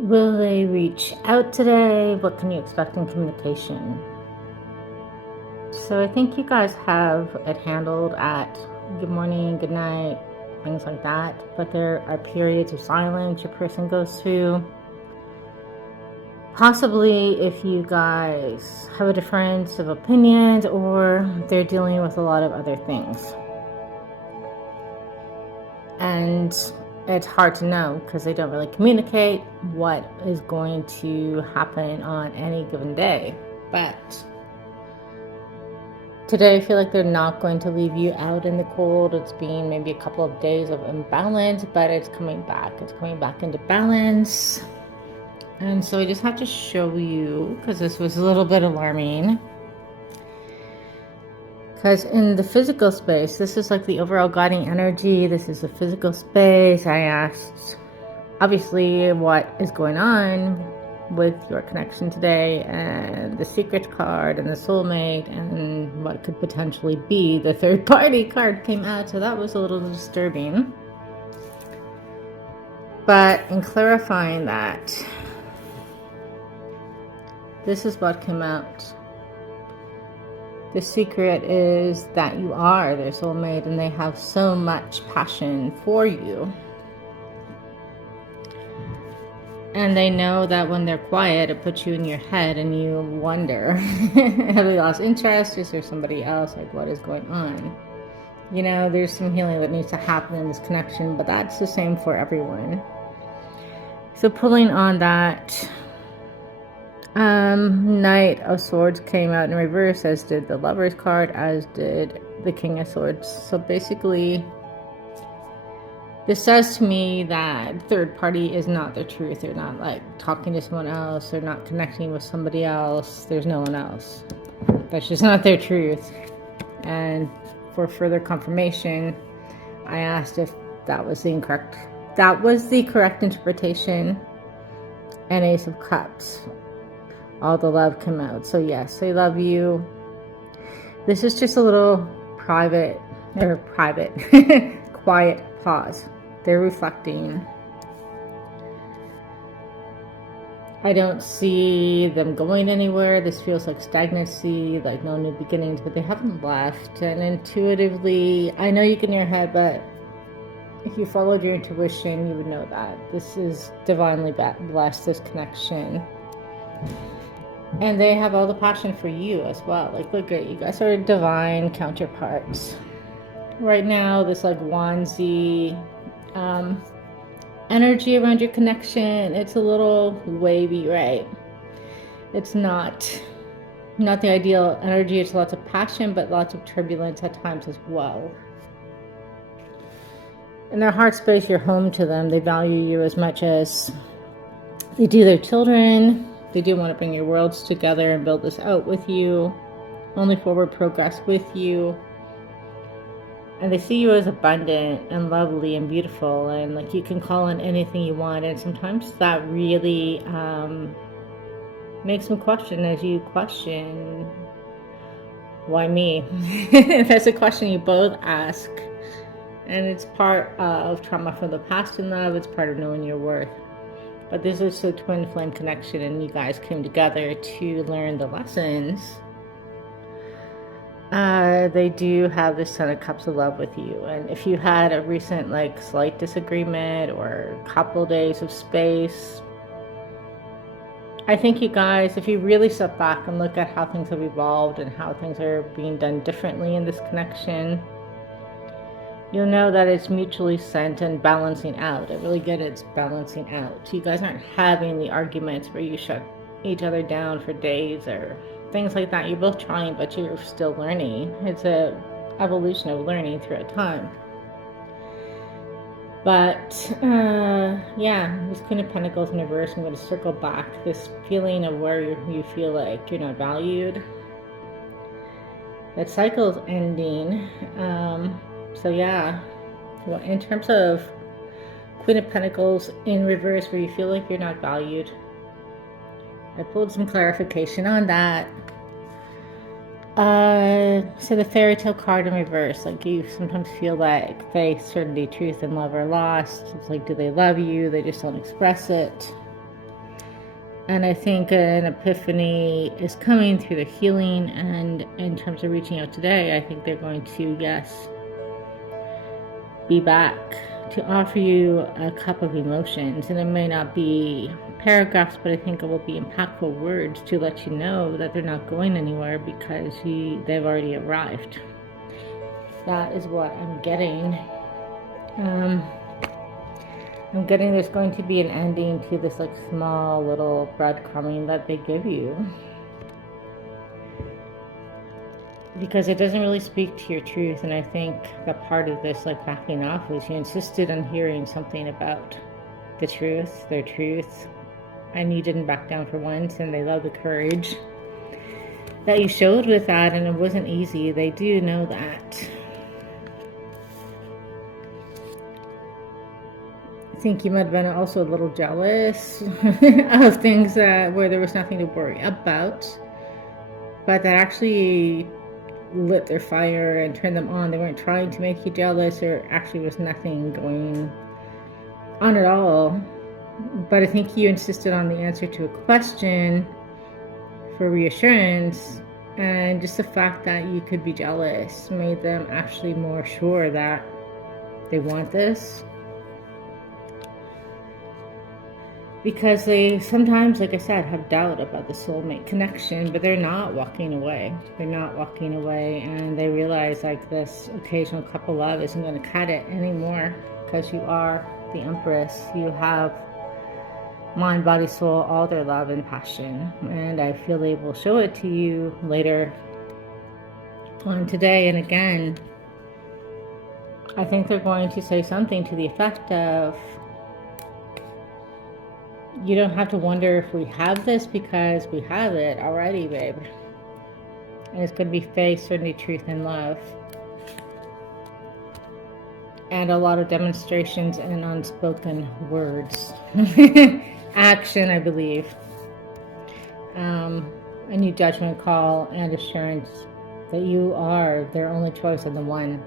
Will they reach out today? What can you expect in communication? So I think you guys have it handled at good morning, good night, things like that. But there are periods of silence your person goes through. Possibly if you guys have a difference of opinions or they're dealing with a lot of other things. And it's hard to know because they don't really communicate what is going to happen on any given day. But today I feel like they're not going to leave you out in the cold. It's been maybe a couple of days of imbalance, but it's coming back. It's coming back into balance. And so I just have to show you, because this was a little bit alarming. Because in the physical space, this is like the overall guiding energy. This is the physical space. I asked, obviously, what is going on with your connection today, and the secret card, and the soulmate, and what could potentially be the third party card came out. So that was a little disturbing. But in clarifying that, this is what came out. The secret is that you are their soulmate and they have so much passion for you. And they know that when they're quiet, it puts you in your head and you wonder, have they lost interest? Is there somebody else? Like, what is going on? You know, there's some healing that needs to happen in this connection, but that's the same for everyone. So pulling on that, Knight of Swords came out in reverse, as did the Lover's card, as did the King of Swords. So basically, this says to me that third party is not the truth. They're not like talking to someone else. They're not connecting with somebody else. There's no one else. That's just not their truth. And for further confirmation, I asked if that was the correct interpretation. And Ace of Cups. All the love came out. So yes, they love you. This is just a little quiet pause. They're reflecting. I don't see them going anywhere. This feels like stagnancy, like no new beginnings, but they haven't left. And intuitively, I know you can in your head, but if you followed your intuition, you would know that this is divinely blessed, this connection. And they have all the passion for you as well. Like, look at you guys are divine counterparts. Right now, this like onesie energy around your connection, it's a little wavy, right? It's not the ideal energy. It's lots of passion, but lots of turbulence at times as well. In their heart space, you're home to them. They value you as much as they do their children. They do want to bring your worlds together and build this out with you, only forward progress with you. And they see you as abundant and lovely and beautiful, and like you can call on anything you want. And sometimes that really makes them question, as you question, why me? That's a question you both ask. And it's part of trauma from the past in love. It's part of knowing your worth. But this is a twin flame connection, and you guys came together to learn the lessons. They do have this Ten of Cups of love with you. And if you had a recent like slight disagreement or a couple days of space, I think you guys, if you really step back and look at how things have evolved and how things are being done differently in this connection, you'll know that it's mutually sent and balancing out. It really good, it's balancing out. You guys aren't having the arguments where you shut each other down for days or things like that. You're both trying, but you're still learning. It's a evolution of learning through time. But yeah, this Queen of Pentacles in reverse, I'm going to circle back. This feeling of where you feel like you're not valued. That cycle's ending. So yeah, well, in terms of Queen of Pentacles in reverse, where you feel like you're not valued, I pulled some clarification on that. So the fairy tale card in reverse, like you sometimes feel like faith, certainty, truth, and love are lost. It's like, do they love you? They just don't express it. And I think an epiphany is coming through the healing, and in terms of reaching out today, I think they're going to, yes, be back to offer you a cup of emotions. And it may not be paragraphs, but I think it will be impactful words to let you know that they're not going anywhere because they've already arrived. That is what I'm getting. I'm getting there's going to be an ending to this like small little breadcrumbing that they give you, because it doesn't really speak to your truth. And I think that part of this like backing off was you insisted on hearing something about the truth, their truth, and you didn't back down for once. And they love the courage that you showed with that, and it wasn't easy. They do know that. I think you might have been also a little jealous of things where there was nothing to worry about, but that actually lit their fire and turned them on. They weren't trying to make you jealous. There actually was nothing going on at all. But I think you insisted on the answer to a question for reassurance, and just the fact that you could be jealous made them actually more sure that they want this. Because they sometimes, like I said, have doubt about the soulmate connection, but they're not walking away. They're not walking away, and they realize like this occasional cup of love isn't going to cut it anymore, because you are the Empress. You have mind, body, soul, all their love and passion, and I feel they will show it to you later on today. And again, I think they're going to say something to the effect of, you don't have to wonder if we have this, because we have it already, babe. And it's going to be faith, certainty, truth, and love. And a lot of demonstrations and unspoken words. Action, I believe. A new judgment call and assurance that you are their only choice and the one